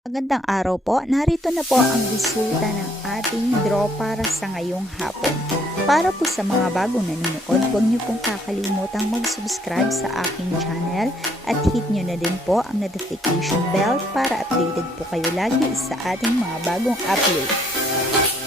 Magandang araw po. Narito na po ang resulta ng ating draw para sa ngayong hapon. Para po sa mga bagong nanonood, huwag niyo pong kakalimutang mag-subscribe sa aking channel at hit niyo na din po ang notification bell para updated po kayo lagi sa ating mga bagong upload.